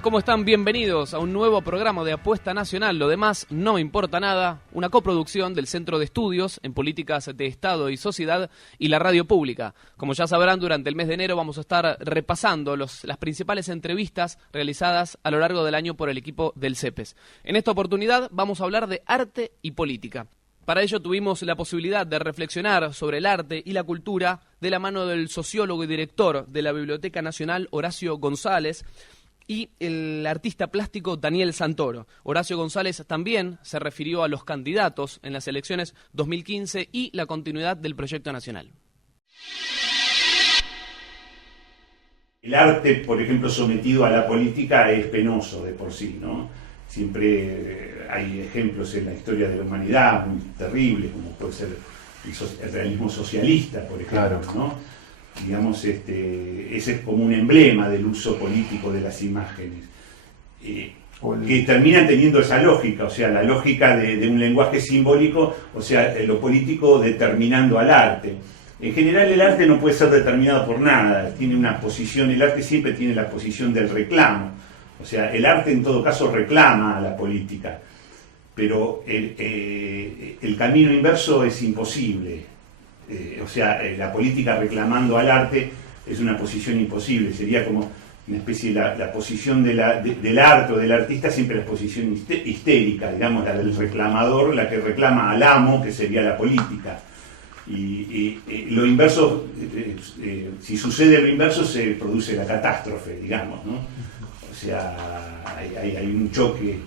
¿Cómo están? Bienvenidos a un nuevo programa de Apuesta Nacional. Lo demás no me importa nada. Una coproducción del Centro de Estudios en Políticas de Estado y Sociedad y la Radio Pública. Como ya sabrán, durante el mes de enero vamos a estar repasando las principales entrevistas realizadas a lo largo del año por el equipo del CEPES. En esta oportunidad vamos a hablar de arte y política. Para ello tuvimos la posibilidad de reflexionar sobre el arte y la cultura de la mano del sociólogo y director de la Biblioteca Nacional, Horacio González, y el artista plástico Daniel Santoro. Horacio González también se refirió a los candidatos en las elecciones 2015 y la continuidad del proyecto nacional. El arte, por ejemplo, sometido a la política es penoso de por sí, ¿no? Siempre hay ejemplos en la historia de la humanidad muy terribles, como puede ser el realismo socialista, por ejemplo, claro, ¿no? Digamos, ese es como un emblema del uso político de las imágenes, que terminan teniendo esa lógica, o sea, la lógica de un lenguaje simbólico, o sea, lo político determinando al arte. En general el arte no puede ser determinado por nada, tiene una posición, el arte siempre tiene la posición del reclamo, o sea, el arte en todo caso reclama a la política, pero el camino inverso es imposible. O sea, la política reclamando al arte es una posición imposible, sería como una especie de la posición del arte o del artista, siempre la posición histérica, digamos, la del reclamador, la que reclama al amo, que sería la política. Y lo inverso, si sucede lo inverso, se produce la catástrofe, digamos, ¿no? O sea, hay un choque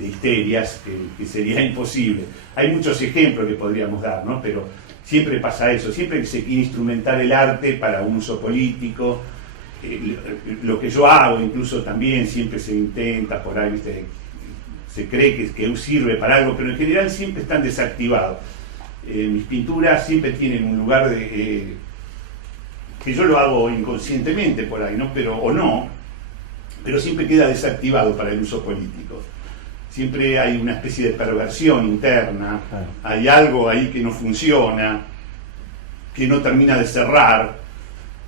de histerias que sería imposible. Hay muchos ejemplos que podríamos dar, ¿no? Pero siempre pasa eso, siempre que se quiere instrumentar el arte para un uso político, lo que yo hago incluso también siempre se intenta por ahí, ¿viste? Se cree que sirve para algo, pero en general siempre están desactivados. Mis pinturas siempre tienen un lugar que yo lo hago inconscientemente por ahí, ¿no? Pero siempre queda desactivado para el uso político. Siempre hay una especie de perversión interna, hay algo ahí que no funciona, que no termina de cerrar,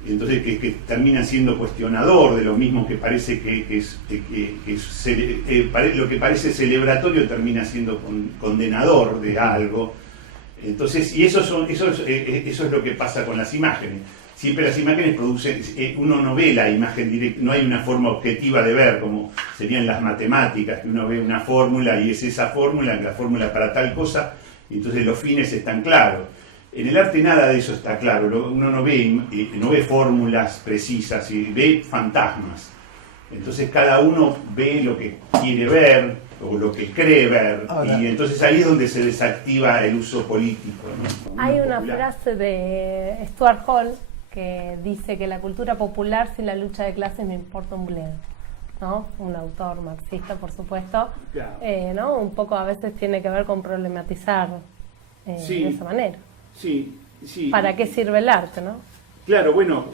entonces que termina siendo cuestionador de lo mismo que parece lo que parece celebratorio termina siendo condenador de algo. Entonces, y eso es lo que pasa con las imágenes. Siempre las imágenes producen, uno no ve la imagen directa, no hay una forma objetiva de ver, como serían las matemáticas, que uno ve una fórmula y es esa fórmula, la fórmula para tal cosa, y entonces los fines están claros. En el arte nada de eso está claro, uno no ve fórmulas precisas, y ve fantasmas. Entonces cada uno ve lo que quiere ver, o lo que cree ver, ahora, y entonces ahí es donde se desactiva el uso político, ¿no? Hay una frase de Stuart Hall que dice que la cultura popular sin la lucha de clases no importa un bledo, ¿no? Un autor marxista, por supuesto, claro. ¿No? Un poco a veces tiene que ver con problematizar sí, de esa manera. Sí. ¿Para qué sirve el arte, no? Claro, bueno,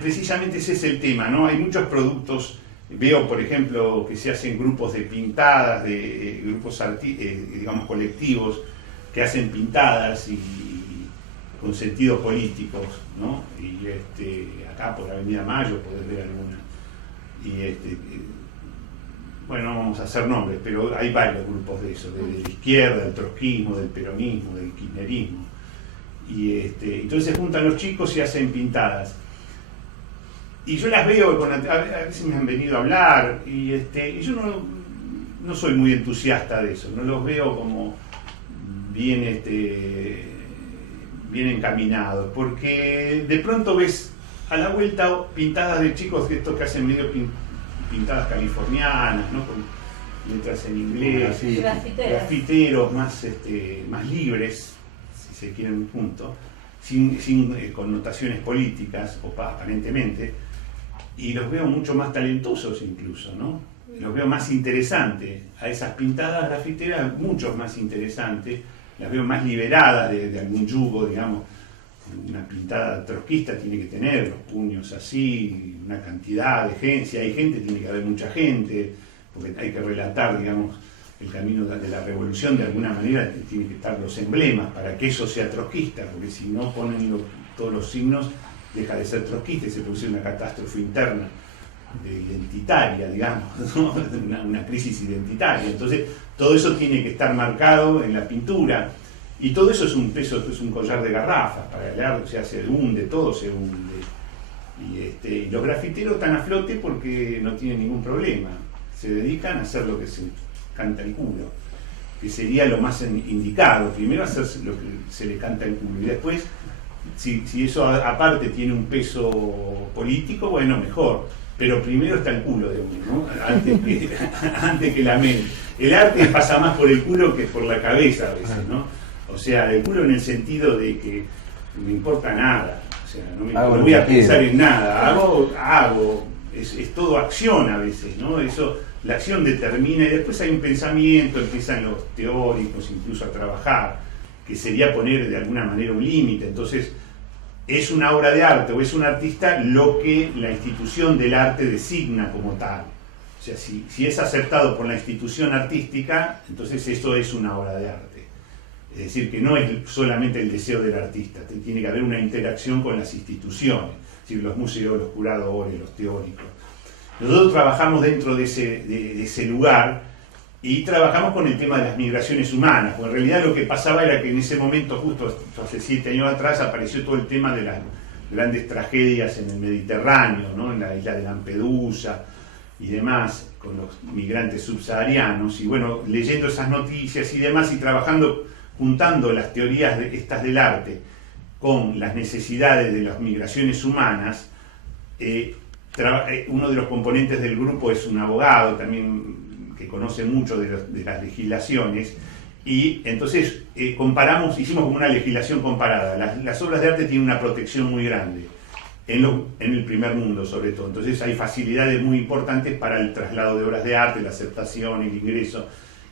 precisamente ese es el tema, ¿no? Hay muchos productos, veo por ejemplo que se hacen grupos de pintadas, de grupos digamos colectivos, que hacen pintadas y con sentidos políticos, ¿no? Y acá por Avenida Mayo podés ver alguna. Y bueno, no vamos a hacer nombres, pero hay varios grupos de eso, de la izquierda, del trotskismo, del peronismo, del kirchnerismo. Y entonces se juntan los chicos y hacen pintadas. Y yo las veo, a veces me han venido a hablar, y yo no soy muy entusiasta de eso, no los veo como bien encaminados, porque de pronto ves a la vuelta pintadas de chicos de estos que hacen medio pintadas californianas, ¿no? Con letras en inglés, grafiteros más libres, si se quiere un punto, sin connotaciones políticas, aparentemente, y los veo mucho más talentosos incluso, ¿no? Los veo más interesantes, a esas pintadas grafiteras mucho más interesantes, las veo más liberadas de algún yugo, digamos. Una pintada trotskista tiene que tener los puños así, una cantidad de gente, si hay gente tiene que haber mucha gente, porque hay que relatar, digamos, el camino de la revolución, de alguna manera tienen que estar los emblemas para que eso sea trotskista, porque si no ponen todos los signos, deja de ser trotskista y se produce una catástrofe interna identitaria, digamos, ¿no? una crisis identitaria. Entonces, todo eso tiene que estar marcado en la pintura, y todo eso es un peso, es un collar de garrafas para el arte, o sea, se hunde, todo se hunde. Y los grafiteros están a flote porque no tienen ningún problema, se dedican a hacer lo que se canta el culo, que sería lo más indicado, primero hacer lo que se le canta el culo, y después, si eso aparte tiene un peso político, bueno, mejor, pero primero está el culo de uno, ¿no? antes que la mente. El arte pasa más por el culo que por la cabeza a veces, ¿no? O sea, el culo en el sentido de que no me importa nada, o sea, no voy a pensar en nada, hago, es todo acción a veces, ¿no? Eso, la acción determina, y después hay un pensamiento, empiezan los teóricos incluso a trabajar, que sería poner de alguna manera un límite. Entonces, es una obra de arte o es un artista lo que la institución del arte designa como tal. O sea, si es aceptado por la institución artística, entonces eso es una obra de arte. Es decir, que no es solamente el deseo del artista, tiene que haber una interacción con las instituciones, es decir, los museos, los curadores, los teóricos. Nosotros trabajamos dentro de ese lugar y trabajamos con el tema de las migraciones humanas, porque en realidad lo que pasaba era que en ese momento, justo hace 7 años atrás, apareció todo el tema de las grandes tragedias en el Mediterráneo, ¿no? En la isla de Lampedusa y demás, con los migrantes subsaharianos, y bueno, leyendo esas noticias y demás, y trabajando, juntando las teorías estas del arte con las necesidades de las migraciones humanas, uno de los componentes del grupo es un abogado también que conoce mucho de las legislaciones, y entonces hicimos como una legislación comparada. Las obras de arte tienen una protección muy grande, en el primer mundo sobre todo, entonces hay facilidades muy importantes para el traslado de obras de arte, la aceptación, el ingreso,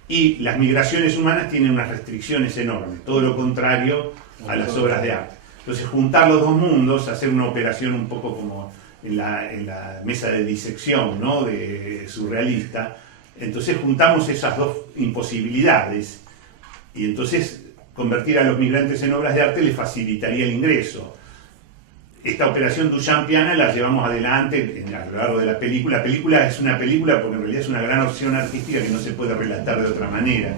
y las migraciones humanas tienen unas restricciones enormes, todo lo contrario a las obras de arte. Entonces juntar los dos mundos, hacer una operación un poco como en la mesa de disección, ¿no? De surrealista. Entonces juntamos esas dos imposibilidades, y entonces convertir a los migrantes en obras de arte les facilitaría el ingreso. Esta operación Duchampiana la llevamos adelante a lo largo de la película. La película es una película porque en realidad es una gran opción artística que no se puede relatar de otra manera.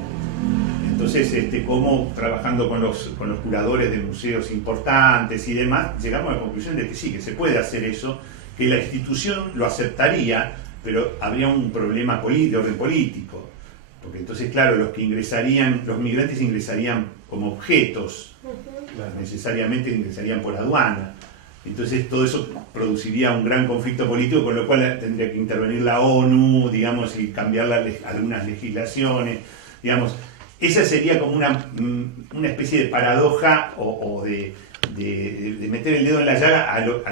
Entonces, como trabajando con los curadores de museos importantes y demás, llegamos a la conclusión de que sí, que se puede hacer eso, que la institución lo aceptaría, pero habría un problema de orden político, porque entonces, claro, los migrantes ingresarían como objetos, necesariamente ingresarían por aduana, entonces todo eso produciría un gran conflicto político, con lo cual tendría que intervenir la ONU, digamos, y cambiar algunas legislaciones, digamos. Esa sería como una especie de paradoja o de meter el dedo en la llaga a los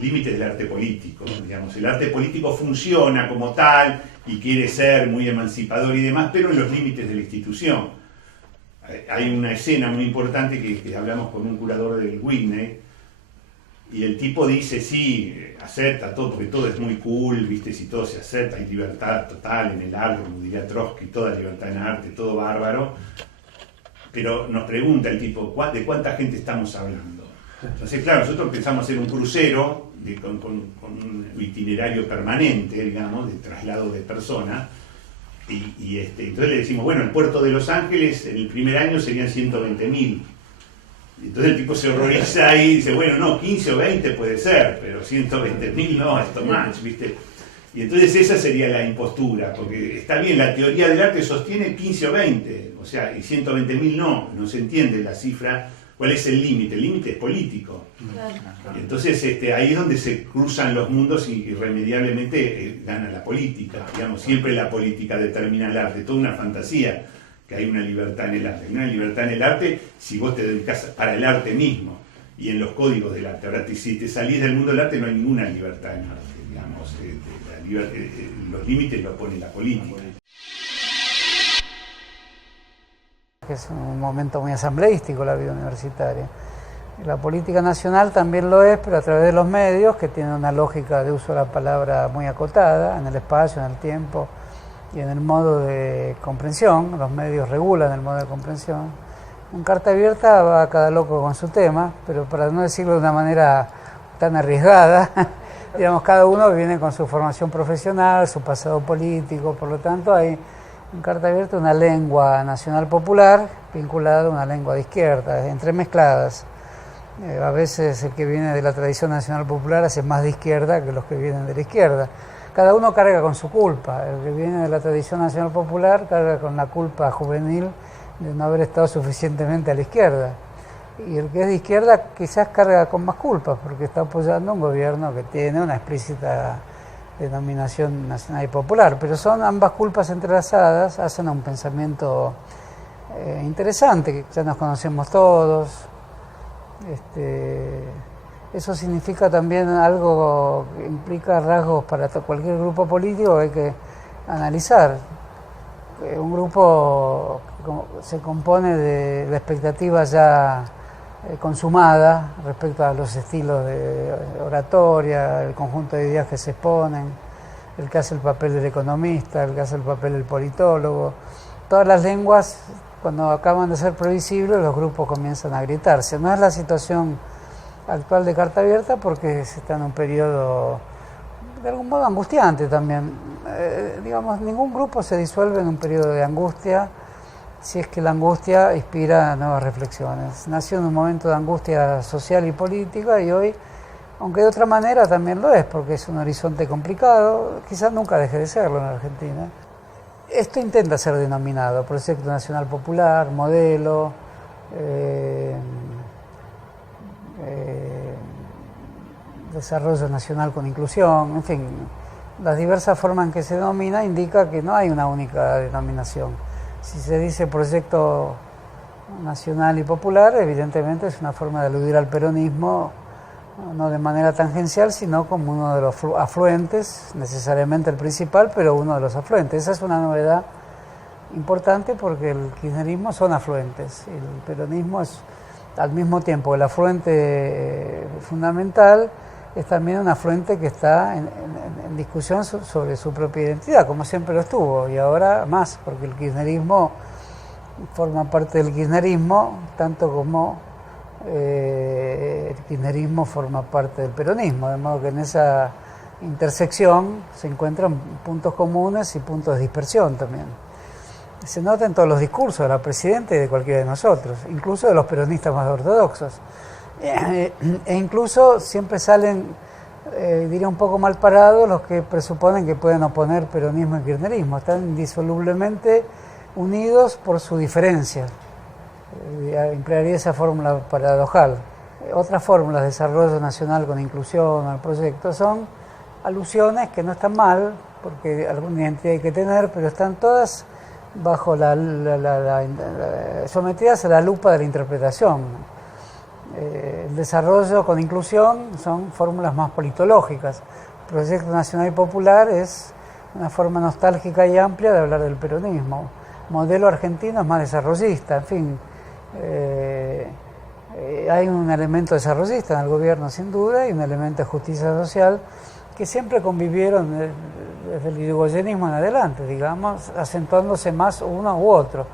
límites del arte político, digamos. El arte político funciona como tal y quiere ser muy emancipador y demás, pero en los límites de la institución. Hay una escena muy importante que hablamos con un curador del Whitney, y el tipo dice, sí, acepta todo, porque todo es muy cool, ¿viste? Si todo se acepta, hay libertad total en el arte, como diría Trotsky, toda libertad en el arte, todo bárbaro. Pero nos pregunta el tipo, ¿de cuánta gente estamos hablando? Entonces, claro, nosotros empezamos a hacer un crucero con un itinerario permanente, digamos, de traslado de personas, y entonces le decimos, bueno, el puerto de Los Ángeles en el primer año serían 120.000. Entonces el tipo se horroriza y dice, bueno, no, 15 o 20 puede ser, pero 120.000 no, es too much, ¿viste? Y entonces esa sería la impostura, porque está bien, la teoría del arte sostiene 15 o 20, o sea, y 120.000 no se entiende la cifra, cuál es el límite es político. Claro. Entonces ahí es donde se cruzan los mundos y irremediablemente gana la política, digamos, siempre la política determina el arte, toda una fantasía, que hay una libertad en el arte. Hay una libertad en el arte si vos te dedicas para el arte mismo y en los códigos del arte. Ahora, si te salís del mundo del arte, no hay ninguna libertad en el arte, digamos. Los límites los pone la política. Es un momento muy asambleístico la vida universitaria. La política nacional también lo es, pero a través de los medios, que tienen una lógica de uso de la palabra muy acotada, en el espacio, en el tiempo y en el modo de comprensión. Los medios regulan el modo de comprensión. En Carta Abierta va cada loco con su tema, pero para no decirlo de una manera tan arriesgada, digamos, cada uno viene con su formación profesional, su pasado político, por lo tanto hay en Carta Abierta una lengua nacional popular vinculada a una lengua de izquierda, entremezcladas. A veces el que viene de la tradición nacional popular hace más de izquierda que los que vienen de la izquierda. Cada uno carga con su culpa. El que viene de la tradición nacional popular carga con la culpa juvenil de no haber estado suficientemente a la izquierda. Y el que es de izquierda quizás carga con más culpa porque está apoyando un gobierno que tiene una explícita denominación nacional y popular, pero son ambas culpas entrelazadas, hacen un pensamiento interesante, que ya nos conocemos todos. Eso significa también algo que implica rasgos para cualquier grupo político que hay que analizar. Un grupo se compone de expectativas ya consumada respecto a los estilos de oratoria, el conjunto de ideas que se exponen, el que hace el papel del economista, el que hace el papel del politólogo. Todas las lenguas, cuando acaban de ser previsibles, los grupos comienzan a gritarse. No es la situación actual de Carta Abierta porque se está en un periodo de algún modo angustiante también. Digamos, ningún grupo se disuelve en un periodo de angustia si es que la angustia inspira nuevas reflexiones. Nació en un momento de angustia social y política y hoy, aunque de otra manera también lo es, porque es un horizonte complicado, quizás nunca deje de serlo en Argentina. Esto intenta ser denominado Proyecto Nacional Popular, modelo, desarrollo nacional con inclusión, en fin, las diversas formas en que se denomina indica que no hay una única denominación. Si se dice proyecto nacional y popular, evidentemente es una forma de aludir al peronismo, no de manera tangencial, sino como uno de los afluentes, necesariamente el principal, pero uno de los afluentes. Esa es una novedad importante porque el kirchnerismo son afluentes. El peronismo es, al mismo tiempo, el afluente fundamental, es también un afluente que está en discusión sobre su propia identidad, como siempre lo estuvo, y ahora más, porque el kirchnerismo forma parte del kirchnerismo, tanto como el kirchnerismo forma parte del peronismo, de modo que en esa intersección se encuentran puntos comunes y puntos de dispersión también. Se nota en todos los discursos de la presidenta y de cualquiera de nosotros, incluso de los peronistas más ortodoxos. E incluso siempre salen, diría un poco mal parados, los que presuponen que pueden oponer peronismo y kirchnerismo. Están indisolublemente unidos por su diferencia. Emplearía esa fórmula paradojal. Otras fórmulas de desarrollo nacional con inclusión al proyecto son alusiones que no están mal, porque alguna identidad hay que tener, pero están todas bajo sometidas a la lupa de la interpretación. El desarrollo con inclusión son fórmulas más politológicas. El Proyecto Nacional y Popular es una forma nostálgica y amplia de hablar del peronismo. Modelo argentino es más desarrollista, en fin. Hay un elemento desarrollista en el gobierno sin duda y un elemento de justicia social que siempre convivieron desde el irigoyenismo en adelante, digamos, acentuándose más uno u otro.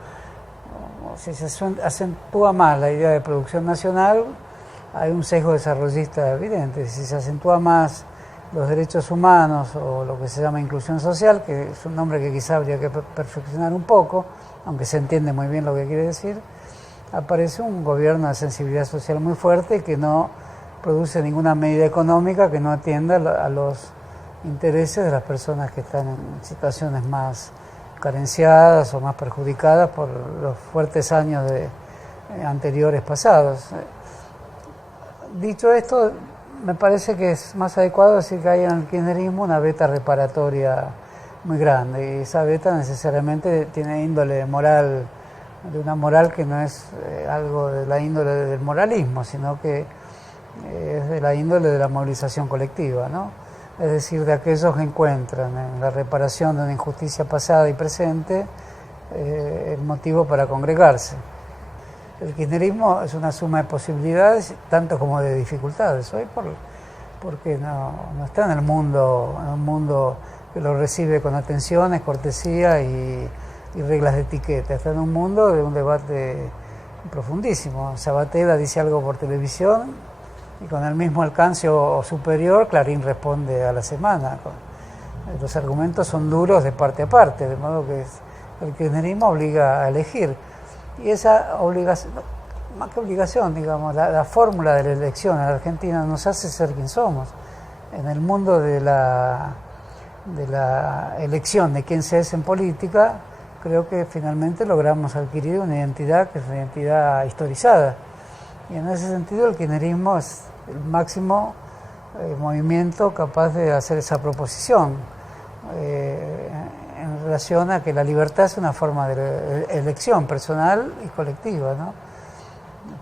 Si se acentúa más la idea de producción nacional, hay un sesgo desarrollista evidente. Si se acentúa más los derechos humanos o lo que se llama inclusión social, que es un nombre que quizá habría que perfeccionar un poco, aunque se entiende muy bien lo que quiere decir, aparece un gobierno de sensibilidad social muy fuerte que no produce ninguna medida económica que no atienda a los intereses de las personas que están en situaciones más carenciadas o más perjudicadas por los fuertes años anteriores pasados. Dicho esto, me parece que es más adecuado decir que hay en el kirchnerismo una beta reparatoria muy grande, y esa beta necesariamente tiene índole moral, de una moral que no es algo de la índole del moralismo, sino que es de la índole de la movilización colectiva, ¿no? Es decir, de aquellos que encuentran en la reparación de una injusticia pasada y presente el motivo para congregarse. El kirchnerismo es una suma de posibilidades, tanto como de dificultades, hoy porque no está en un mundo que lo recibe con atenciones, cortesía y reglas de etiqueta, está en un mundo de un debate profundísimo. Sabatella dice algo por televisión y con el mismo alcance o superior, Clarín responde a la semana. Los argumentos son duros de parte a parte, de modo que el kirchnerismo obliga a elegir. Y esa obligación, más que obligación, digamos, la fórmula de la elección en la Argentina nos hace ser quien somos. En el mundo de la elección de quién se es en política, creo que finalmente logramos adquirir una identidad que es una identidad historizada. Y en ese sentido el kirchnerismo es el máximo movimiento capaz de hacer esa proposición en relación a que la libertad es una forma de elección personal y colectiva, ¿no?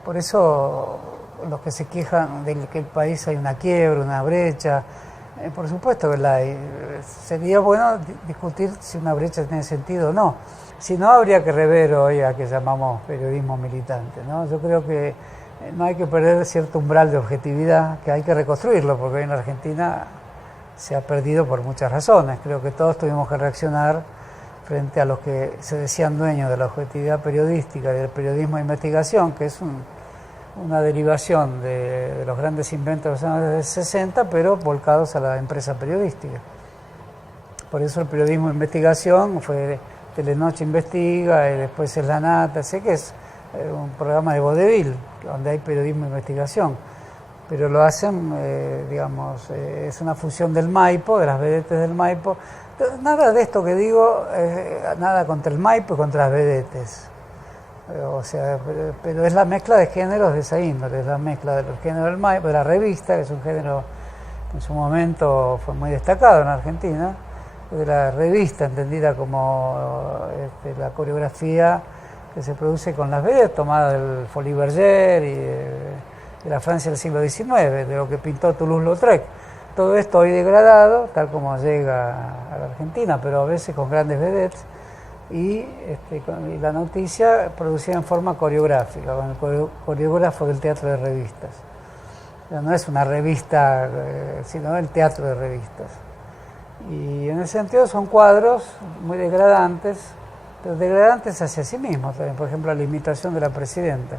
Por eso los que se quejan de que el país hay una quiebra, una brecha, por supuesto que la hay. Sería bueno discutir si una brecha tiene sentido o no. Si no, habría que rever hoy a que llamamos periodismo militante, ¿no? Yo creo que no hay que perder cierto umbral de objetividad, que hay que reconstruirlo, porque hoy en la Argentina se ha perdido por muchas razones. Creo que todos tuvimos que reaccionar frente a los que se decían dueños de la objetividad periodística, del periodismo de investigación, que es una derivación de los grandes inventos de los años 60, pero volcados a la empresa periodística. Por eso el periodismo de investigación fue Telenoche Investiga, y después es La Nata, sé que es un programa de vodevil, donde hay periodismo de investigación, pero lo hacen, es una fusión del Maipo, de las vedetes del Maipo. Nada de esto que digo, nada contra el Maipo y contra las vedetes. O sea, pero es la mezcla de géneros de esa índole, es la mezcla del género del Maipo, de la revista, que es un género que en su momento fue muy destacado en Argentina, de la revista entendida como la coreografía que se produce con las vedettes, tomada del Folies Bergère y de la Francia del siglo XIX, de lo que pintó Toulouse-Lautrec. Todo esto hoy degradado, tal como llega a la Argentina, pero a veces con grandes vedettes, y la noticia producida en forma coreográfica, con el coreógrafo del teatro de revistas. O sea, no es una revista, sino el teatro de revistas. Y en ese sentido son cuadros muy degradantes, pero degradantes hacia sí mismos también. Por ejemplo, la imitación de la presidenta.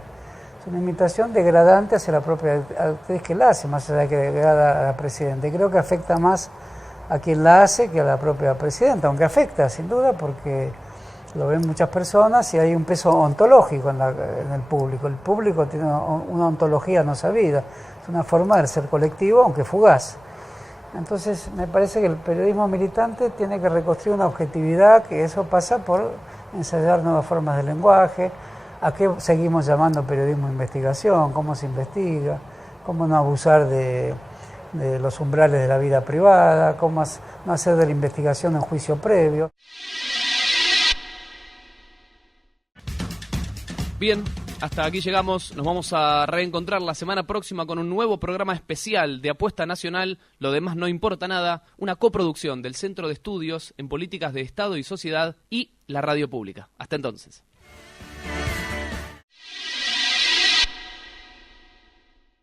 Es una imitación degradante hacia la propia actriz que la hace, más allá de que degrada a la presidenta. Y creo que afecta más a quien la hace que a la propia presidenta, aunque afecta, sin duda, porque lo ven muchas personas y hay un peso ontológico en el público. El público tiene una ontología no sabida, es una forma de ser colectivo, aunque fugaz. Entonces, me parece que el periodismo militante tiene que reconstruir una objetividad, que eso pasa por ensayar nuevas formas de lenguaje, a qué seguimos llamando periodismo de investigación, cómo se investiga, cómo no abusar de los umbrales de la vida privada, cómo no hacer de la investigación un juicio previo. Bien, hasta aquí llegamos. Nos vamos a reencontrar la semana próxima con un nuevo programa especial de Apuesta Nacional, Lo demás no importa nada, una coproducción del Centro de Estudios en Políticas de Estado y Sociedad y la Radio Pública. Hasta entonces.